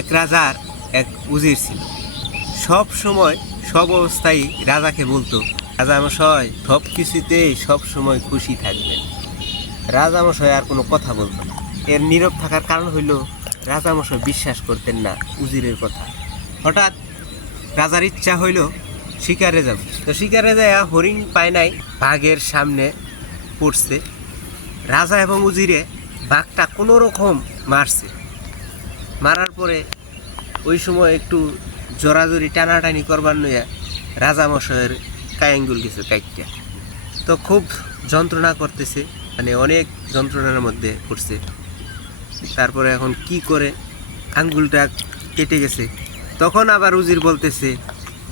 এক রাজার এক উজির ছিল। সব সময় সব অবস্থায় রাজাকে বলতো, রাজামশাই সব কিছুতেই সব সময় খুশি থাকবেন। রাজামশাই আর কোনো কথা বলতো না। এর নীরব থাকার কারণ হইল রাজামশাই বিশ্বাস করতেন না উজিরের কথা। হঠাৎ রাজার ইচ্ছা হইল শিকারে যাব। তো শিকারে যায় হরিণ পায় নাই, বাঘের সামনে পড়ছে। রাজা এবং উজিরে বাঘটা কোনো রকম মারছে। মারার পরে ওই সময় একটু জোরাজোরি টানাটানি করবার নইয়া রাজামশাইয়ের কায়াঙ্গুল গেছে কাইটটা। তো খুব যন্ত্রণা করতেছে, মানে অনেক যন্ত্রণার মধ্যে পড়ছে। তারপরে এখন কি করে আঙ্গুলটা কেটে গেছে। তখন আবার উজির বলতেছে,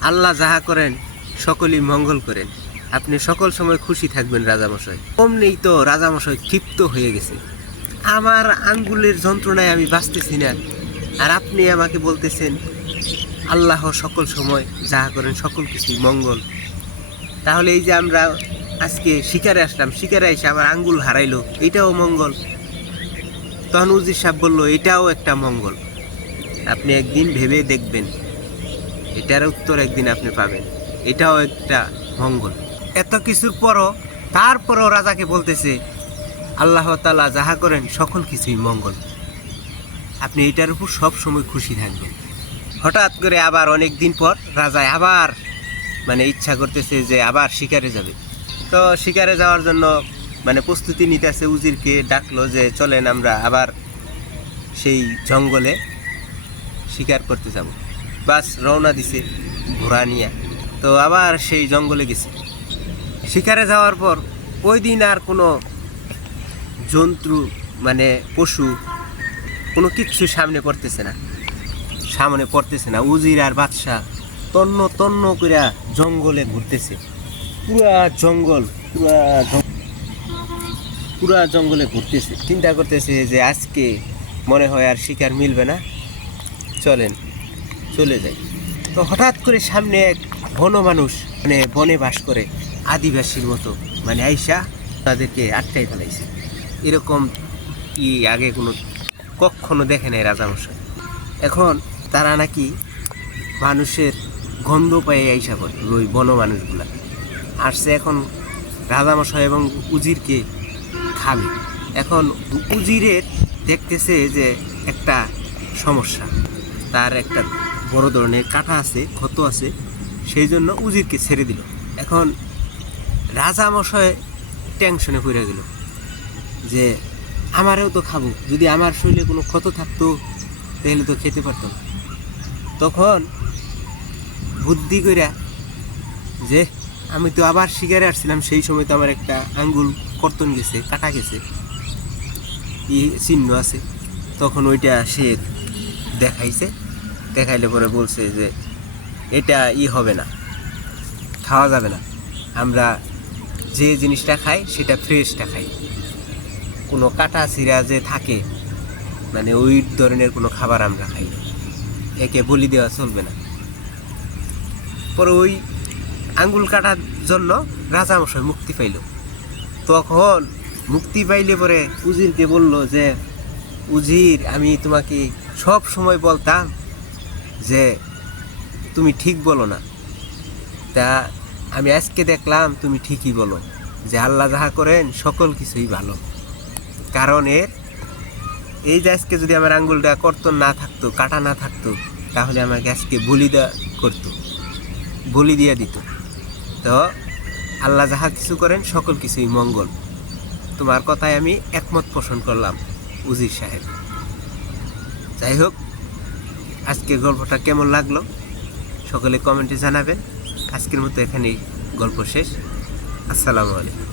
আল্লাহ যাহা করেন সকলেই মঙ্গল করেন, আপনি সকল সময় খুশি থাকবেন রাজামশাই। অমনেই তো রাজামশাই ক্ষিপ্ত হয়ে গেছে, আমার আঙ্গুলের যন্ত্রণায় আমি বাঁচতেছি না, আর আপনি আমাকে বলতেছেন আল্লাহ সকল সময় যাহা করেন সকল কিছুই মঙ্গল। তাহলে এই যে আমরা আজকে শিকারে আসলাম, শিকারে এসে আমার আঙ্গুল হারাইলো, এটাও মঙ্গল। তখন উজির সাহেব বললো, এটাও একটা মঙ্গল, আপনি একদিন ভেবে দেখবেন, এটার উত্তর একদিন আপনি পাবেন, এটাও একটা মঙ্গল। এত কিছুর পরও তারপরও রাজাকে বলতেছে আল্লাহ তাআলা যাহা করেন সকল কিছুই মঙ্গল, আপনি এটার উপর সব সময় খুশি থাকবেন। হঠাৎ করে আবার অনেক দিন পর রাজা আবার ইচ্ছা করতেছে যে আবার শিকারে যাবে। তো শিকারে যাওয়ার জন্য প্রস্তুতি নিতেছে। উজিরকে ডাকলো যে চলেন আমরা আবার সেই জঙ্গলে শিকার করতে যাব। বাস রওনা দিছে ঘোড়া নিয়ে। তো আবার সেই জঙ্গলে গেছে। শিকারে যাওয়ার পর ওই দিন আর কোনো জন্তু পশু কোনো কিচ্ছু সামনে পড়তেছে না। উজির আর বাদশা তন্ন তন্ন করে জঙ্গলে ঘুরতেছে। পুরা জঙ্গলে ঘুরতেছে, চিন্তা করতেছে যে আজকে মনে হয় আর শিকার মিলবে না, চলেন চলে যাই। তো হঠাৎ করে সামনে এক বন মানুষ, বনে বাস করে আদিবাসীর মতো আইসা তাদেরকে আটকাই ফেলাইছে। এরকম কি আগে কখনো দেখে নাই রাজামশাই। এখন তারা নাকি মানুষের গন্ধ পায়ে আইসা করে, ওই বন মানুষগুলা আসছে এখন রাজামশাই এবং উজিরকে খাবে। এখন উজিরের দেখতেছে যে একটা সমস্যা, তার একটা বড় ধরনের কাঁটা আছে, ক্ষত আছে, সেই জন্য উজিরকে ছেড়ে দিল। এখন রাজামশাই টেনশনে পড়ে গেল যে আমারও তো খাবো, যদি আমার শরীরে কোনো ক্ষত থাকতো তাহলে তো খেতে পারতাম। তখন বুদ্ধি কইরা যে আমি তো আবার শিকারে আসছিলাম, সেই সময় তো আমার একটা আঙ্গুল কর্তন গেছে, কাটা গেছে, চিহ্ন আছে। তখন ওইটা সে দেখাইলে পরে বলছে যে এটা হবে না, খাওয়া যাবে না, আমরা যে জিনিসটা খাই সেটা ফ্রেশটা খাই, কোনো কাটা ছিঁড়া যে থাকে ওই ধরনের কোনো খাবার আমরা খাই, একে বলি দেওয়া চলবে না। পরে ওই আঙ্গুল কাটার জন্য রাজামশাই মুক্তি পাইল। তখন মুক্তি পাইলে পরে উজিরকে বলল যে উজির, আমি তোমাকে সব সময় বলতাম যে তুমি ঠিক বলো না, তা আমি আজকে দেখলাম তুমি ঠিকই বলো যে আল্লাহ যাহা করেন সকল কিছুই ভালো। কারণ এই যে আজকে যদি আমার আঙ্গুলটা কর্তন না থাকতো, কাটা না থাকতো, তাহলে আমাকে আজকে বলি দিয়ে দিত। তো আল্লাহ যাহা কিছু করেন সকল কিছুই মঙ্গল। তোমার কথায় আমি একমত পোষণ করলাম উজির সাহেব। যাই হোক, আজকের গল্পটা কেমন লাগলো সকলে কমেন্টে জানাবেন। আজকের মতো এখানেই গল্প শেষ। আসসালামু আলাইকুম।